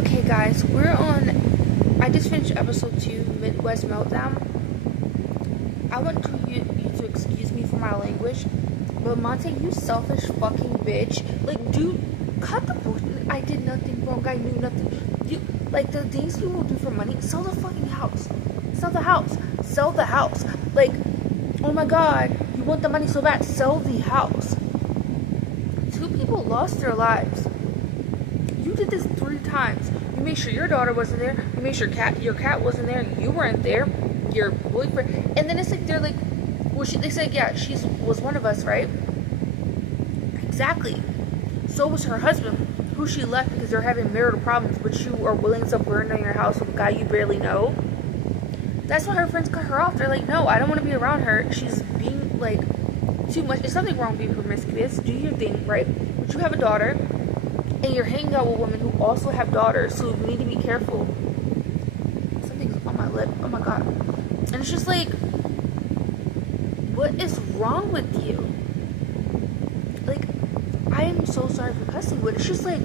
Okay, guys, I just finished episode 2, Midwest Meltdown. I want you to excuse me for my language, but Monte, you selfish fucking bitch. Like, dude, cut the bullshit. I did nothing wrong. I knew nothing. Like, the things people do for money, sell the fucking house. Sell the house. Sell the house. Like, oh my god, you want the money so bad, sell the house. 2 people lost their lives. You did this 3 times. You made sure your daughter wasn't there. You made sure your cat wasn't there. You weren't there. Your boyfriend. And then it's like, they're like, well, they said, yeah, she was one of us, right? Exactly. So was her husband, who she left because they're having marital problems, but you are willing to burn down your house with a guy you barely know. That's why her friends cut her off. They're like, no, I don't want to be around her. She's being, like, too much. It's nothing wrong with being promiscuous. Do your thing, right? But you have a daughter, and you're hanging out with women who also have daughters, so you need to be careful. Something's on my lip. Oh my god. And it's just like, what is wrong with you? Like, I am so sorry for cussing, but it's just like,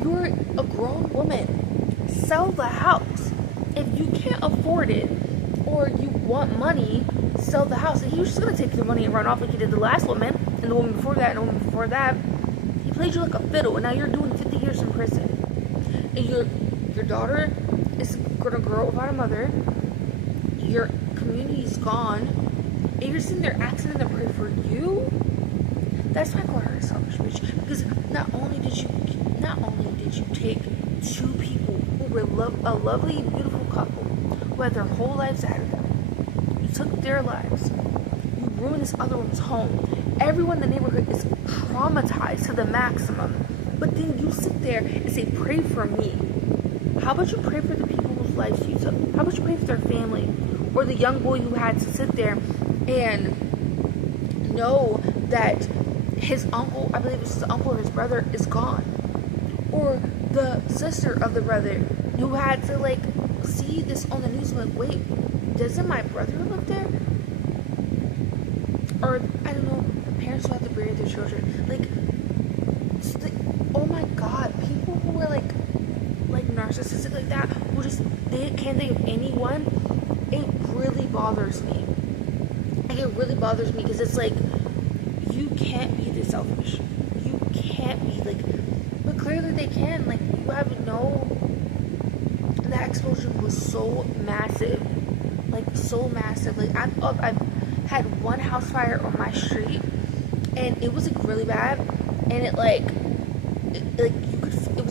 you're a grown woman. Sell the house. If you can't afford it, or you want money, sell the house. And he was just gonna take the money and run off like he did the last woman, and the woman before that, and the woman before that. He played you like a fiddle, and now you're doing 50 years in prison. And your daughter is gonna grow up without a mother. Your community's gone, and you're sitting there asking them to pray for you. That's why I call her a selfish bitch. Because not only did you take 2 people who were a lovely, beautiful couple who had their whole lives ahead of them. You took their lives. You ruined this other one's home. Everyone in the neighborhood is traumatized to the maximum. But then you sit there and say, pray for me. How about you pray for the people whose lives you took? How about you pray for their family? Or the young boy who had to sit there and know that his uncle, I believe it was his uncle or his brother, is gone. Or the sister of the brother who had to, like, see this on the news and like, wait, doesn't my brother live there? Or, I don't know, the parents who have to bury their children. Like, oh my god, people who are like narcissistic like that, who just, they can't think of anyone, it really bothers me. Like, it really bothers me, because it's like, you can't be this selfish. You can't be, like, but clearly they can. Like, you have no, that explosion was so massive. Like, so massive. Like, I've had one house fire on my street, and it was, like, really bad, and it was,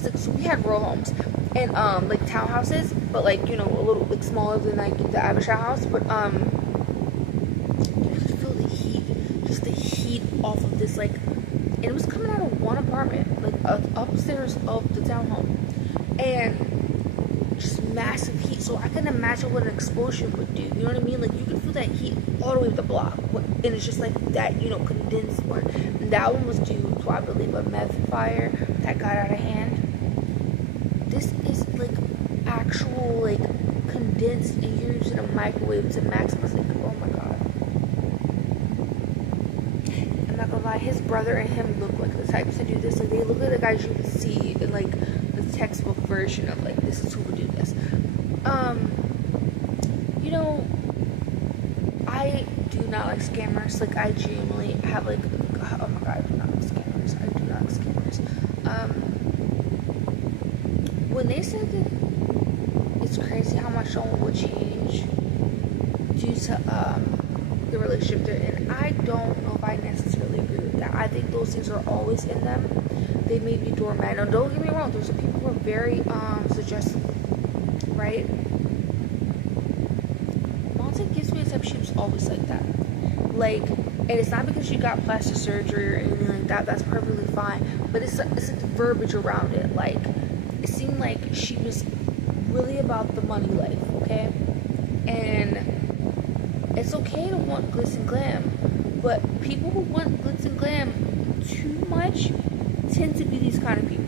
like, so we had row homes, and, like, townhouses, but, like, you know, a little, like, smaller than, like, the average house, but, you could feel the heat, just the heat off of this, like, and it was coming out of one apartment, like, upstairs of the townhome, and just massive heat. So I can imagine what an explosion would do. You know what I mean? Like, you can feel that heat all the way up the block, and it's just like that, you know, condensed one. And that one was due to, I believe, a meth fire that got out of hand. This is like actual, like, condensed, and you're using a microwave to maximize. Like, oh my god. I'm not gonna lie, his brother and him look like the types to do this. Like, they look like the guys you would see in, like, the textbook version of, like, this is who would do this. You know, I do not like scammers. Like, I genuinely have, like, oh my god, I do not like scammers. I do not like scammers. When they said that it's crazy how much someone will change due to, the relationship they're in, I don't know if I necessarily agree with that. I think those things are always in them. They may be doormat. Now, don't get me wrong, there's some people who are very suggestible, right? Monte gives me a type, she was always like that. Like, and it's not because she got plastic surgery or anything like that. That's perfectly fine. But it's a verbiage around it. Like, it seemed like she was really about the money life, okay? And it's okay to want glitz and glam, but people who want glitz and glam too much tend to be these kind of people.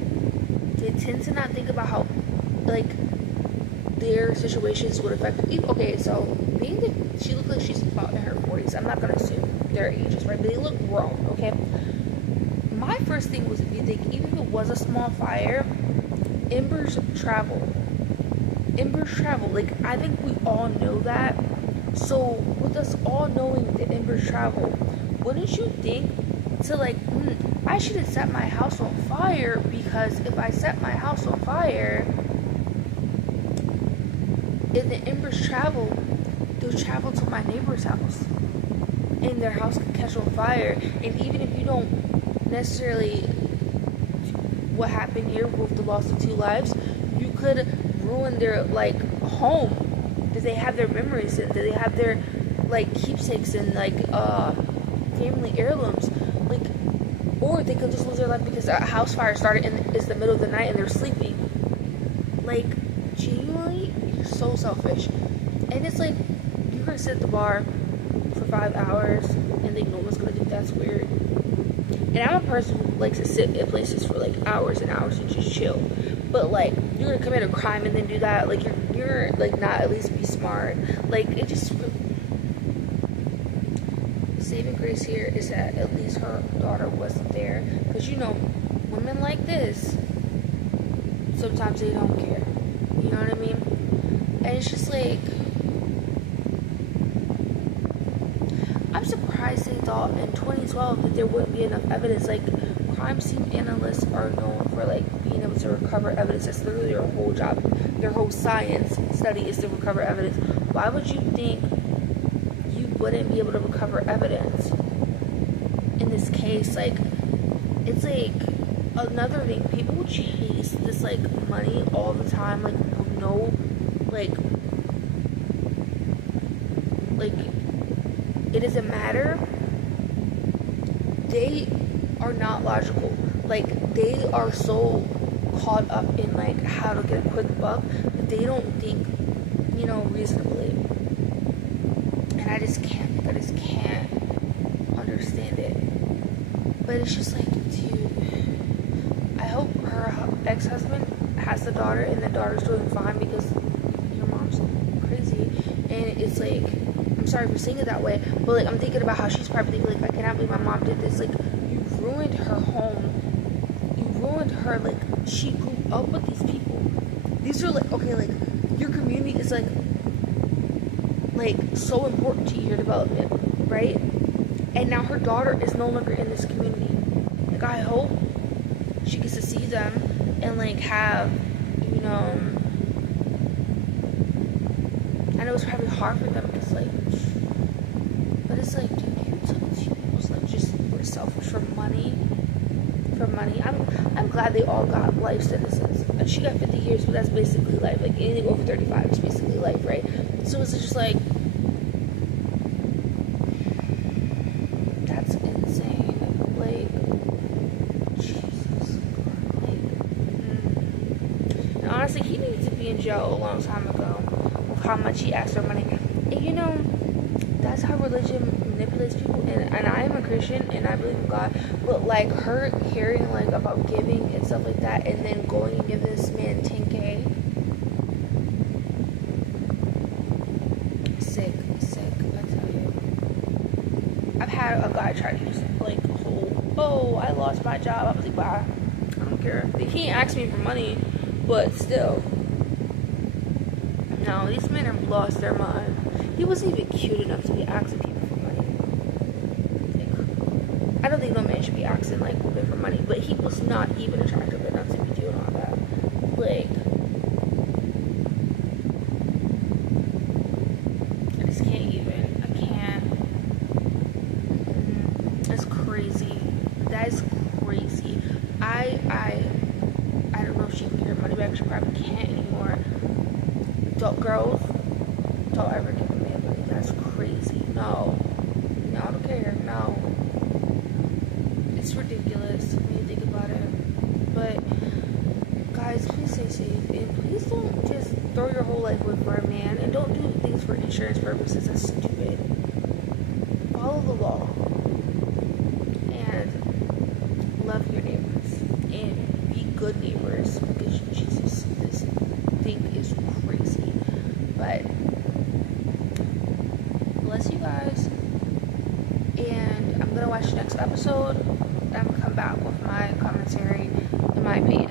They tend to not think about how, like, their situations would affect people. Okay, so being that she looks like she's about in her 40s, I'm not gonna assume their ages, right? But they look grown, okay? My first thing was, if you think, even if it was a small fire, Embers travel. Embers travel. Like, I think we all know that. So, with us all knowing that embers travel, wouldn't you think to, like, I should have set my house on fire, because if I set my house on fire, if the embers travel, they'll travel to my neighbor's house, and their house can catch on fire. And even if you don't necessarily, what happened here with the loss of 2 lives, you could ruin their, like, home that they have their memories in, that they have their, like, keepsakes and, like, family heirlooms, like, or they could just lose their life because a house fire started and it's the middle of the night and they're sleeping. Like, genuinely, you're so selfish. And it's like, you're gonna sit at the bar for 5 hours and think no one's gonna do, that's weird. And I'm a person who likes to sit at places for, like, hours and hours and just chill. But, like, you're gonna commit a crime and then do that, like, you're like, not at least be smart. Like, it just, saving grace here is that at least her daughter wasn't there, because, you know, women like this, sometimes they don't care, you know what I mean? And it's just like, I'm surprised they thought in 2012 that there wouldn't be enough evidence. Like, crime scene analysts are known for, like, being able to recover evidence. That's literally their whole job. Their whole science study is to recover evidence. Why would you think you wouldn't be able to recover evidence in this case? Like, it's like another thing. People chase this, like, money all the time, like, with no, like, it doesn't matter. They are not logical. Like, they are so caught up in, like, how to get a quick buck that they don't think, you know, reasonably. And I just can't understand it. But it's just like, dude, I hope her ex-husband has the daughter and the daughter's doing fine, because your mom's so crazy. And it's like, I'm sorry for saying it that way, but, like, I'm thinking about how she's probably thinking, like, I cannot believe my mom did this. Like, you ruined her home. You ruined her, like, she grew up with these people. These are, like, okay, like, your community is, like, so important to your development, right? And now her daughter is no longer in this community. Like, I hope she gets to see them and, like, have, you know, I know it's probably hard for them, because, like, but it's like, dude, you took these people's, like, just were selfish for money. I'm glad they all got life sentences. And she got 50 years, but that's basically life. Like, anything over 35 is basically life, right? So it's just like, that's insane. Like, Jesus. Like, And honestly, he needs to be in jail a long time ago with how much he asked for money. And, you know, that's how religion manipulates people. And I am a Christian and I believe in God, but, like, her hearing, like, about giving and stuff like that, and then going and giving this man 10K, sick, I tell you. I've had a guy try to use, like, a whole, I lost my job. I was like, bye, I don't care. He asked me for money, but still, no, these men have lost their mind. He wasn't even cute enough to be asking people for money. Like, I don't think no man should be asking, like, women for money, but he was not even attractive enough to be doing all that. Like, I just can't even. I can't. That's crazy. That is crazy. I don't know if she can get her money back. She probably can't anymore. Girls, don't ever give a man money. That's crazy. No, I don't care. No, it's ridiculous when you think about it. But guys, please stay safe, and please don't just throw your whole life away for a man, and don't do things for insurance purposes. That's stupid. Follow the law and love your neighbors and be good neighbors, because Jesus, this thing is crazy. But bless you guys, and I'm gonna watch the next episode, and I'm gonna come back with my commentary and my opinion.